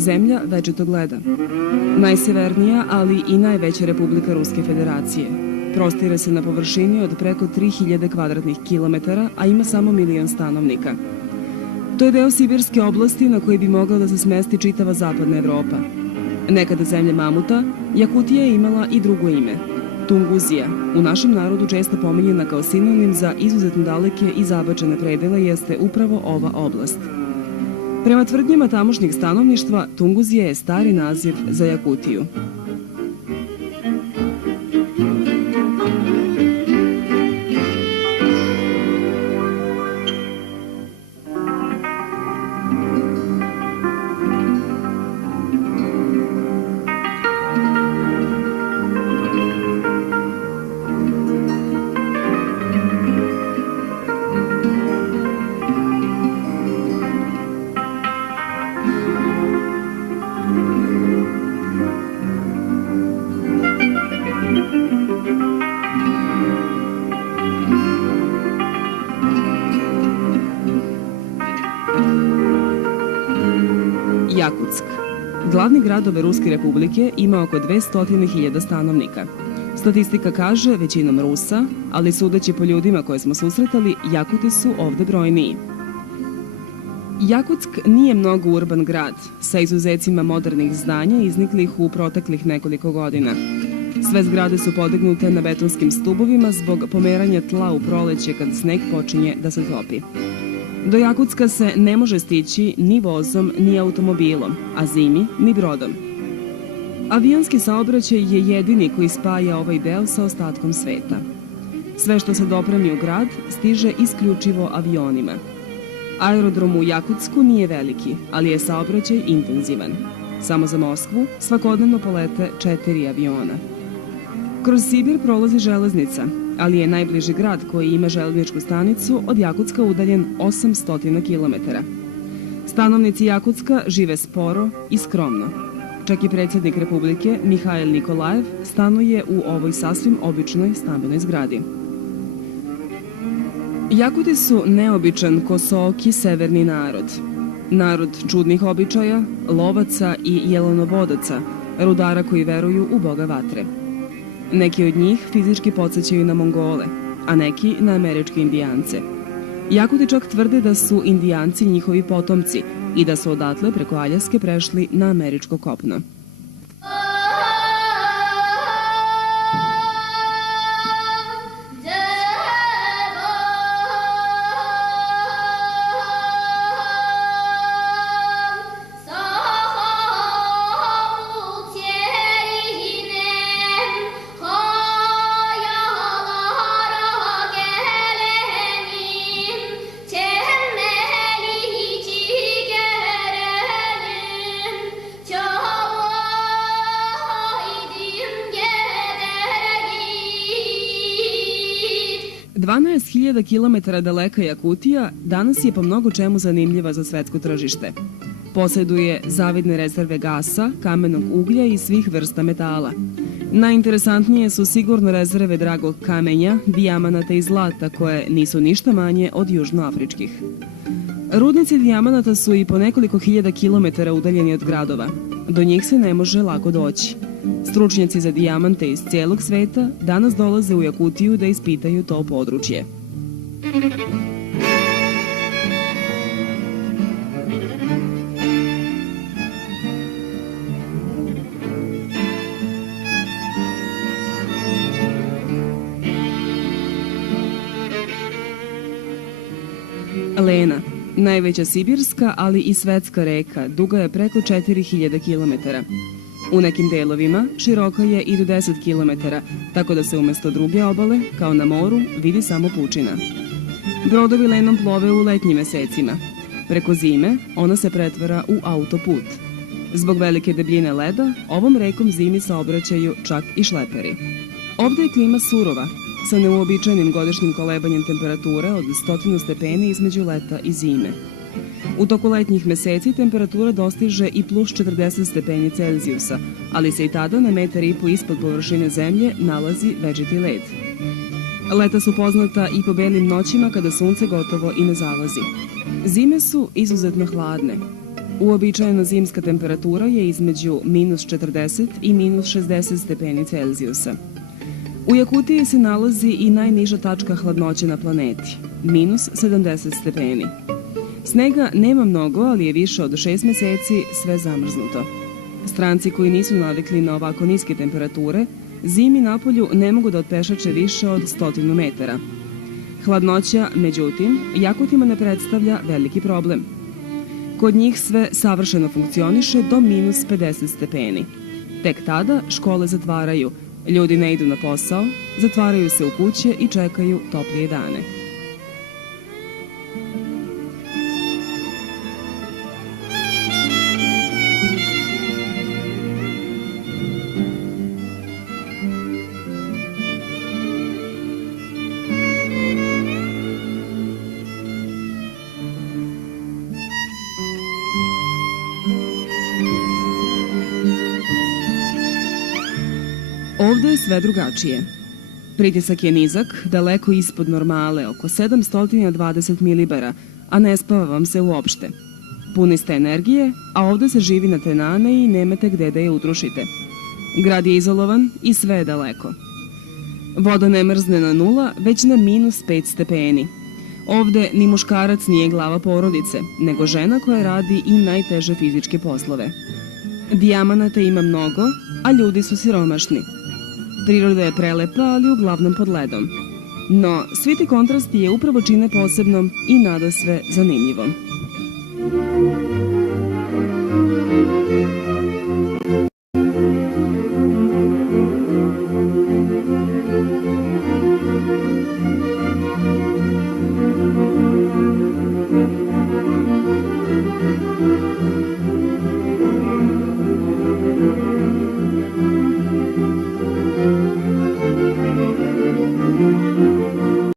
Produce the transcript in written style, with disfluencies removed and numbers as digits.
zemlja večitog leda. Najsevernija, ali i najveća republika Ruske federacije. Prostire se na površini od preko 3000 kvadratnih kilometara, a ima samo 1 milion stanovnika. To je deo Sibirske oblasti na koji bi mogla da se smesti čitava zapadna Evropa. Nekada zemlja mamuta, Jakutija je imala i drugo ime – Tunguzija, u našem narodu često pominjena kao sinonim za izuzetno daleke i zabačene predele, jeste upravo ova oblast. Prema tvrdnjama tamošnjeg stanovništva, Tunguzija je stari naziv za Jakutiju. Jakutsk. Glavni grad ove Ruske republike ima oko 200.000 stanovnika. Statistika kaže većinom Rusa, ali sudeći po ljudima koje smo susretali, Jakuti su ovde brojniji. Jakutsk nije mnogo urban grad, sa izuzecima modernih zdanja izniklih u proteklih nekoliko godina. Sve zgrade su podignute na betonskim stubovima zbog pomeranja tla u proleće kad sneg počinje da se topi. Do Jakutska se ne može stići ni vozom, ni automobilom, a zimi ni brodom. Avionski saobraćaj je jedini koji spaja ovaj deo sa ostatkom sveta. Sve što se dopremi u grad stiže isključivo avionima. Aerodrom u Jakutsku nije veliki, ali je saobraćaj intenzivan. Samo za Moskvu svakodnevno polete 4 aviona. Kroz Sibir prolazi železnica, ali je najbliži grad koji ima železničku stanicu od Jakutska udaljen 800 km. Stanovnici Jakutska žive sporo i skromno. Čak i predsjednik Republike, Mihajl Nikolajev, stanuje u ovoj sasvim običnoj stambenoj zgradi. Jakuti su neobičan, kosooki severni narod. Narod čudnih običaja, lovaca i jelenovodaca, rudara koji veruju u boga vatre. Neki od njih fizički podsjećaju na Mongole, a neki na američke indijance. Jakuti čak tvrde da su indijanci njihovi potomci i da su odatle preko Aljaske prešli na američko kopno. Hiljada kilometara daleka Jakutija danas je po mnogo čemu zanimljiva za svetsko tržište. Posjeduje zavidne rezerve gasa, kamenog uglja i svih vrsta metala. Najinteresantnije su sigurno rezerve dragog kamenja, dijamanata i zlata koje nisu ništa manje od južnoafričkih. Rudnici dijamanata su i po nekoliko hiljada kilometara udaljeni od gradova. Do njih se ne može lako doći. Stručnjaci za dijamante iz cijelog sveta danas dolaze u Jakutiju da ispitaju to područje. Lena, najveća sibirska, ali i svetska reka, duga je preko 4000 km. U nekim delovima široka je i do 10 km, tako da se umjesto druge obale, kao na moru, vidi samo pučina. Brodovi Lenom plove u letnjim mesecima. Preko zime ona se pretvara u autoput. Zbog velike debljine leda, ovom rekom zimi saobraćaju čak i šleperi. Ovde je klima surova, sa neuobičajenim godišnjim kolebanjem temperature od 100 stepeni između leta i zime. U toku letnjih meseci temperatura dostiže i plus 40 stepeni Celzijusa, ali se i tada na 1,5 metra ispod površine zemlje nalazi večiti led. Leta su poznata i po belim noćima kada sunce gotovo i ne zalazi. Zime su izuzetno hladne. Uobičajena zimska temperatura je između minus 40 i minus 60 stepeni Celzijusa. U Jakutiji se nalazi i najniža tačka hladnoće na planeti, minus 70 stepeni. Snega nema mnogo, ali je više od 6 meseci sve zamrznuto. Stranci koji nisu navikli na ovako niske temperature, zimi napolju ne mogu da otpešače više od 100 metara. Hladnoća, međutim, Jakutima ne predstavlja veliki problem. Kod njih sve savršeno funkcioniše do minus 50 stepeni. Tek tada škole zatvaraju, ljudi ne idu na posao, zatvaraju se u kuće i čekaju toplije dane. Ovde je sve drugačije. Pritisak je nizak, daleko ispod normale, oko 720 milibara, a ne spava vam se uopšte. Puni ste energije, a ovde se živi na tenane i nemate gde da je utrošite. Grad je izolovan i sve je daleko. Voda ne mrzne na nula, već na minus 5 stepeni. Ovde ni muškarac nije glava porodice, nego žena koja radi i najteže fizičke poslove. Dijamanata ima mnogo, a ljudi su siromašni. Priroda je prelepa, ali uglavnom pod ledom. No, svi ti kontrasti je upravo čine posebnom i nadasve zanimljivom.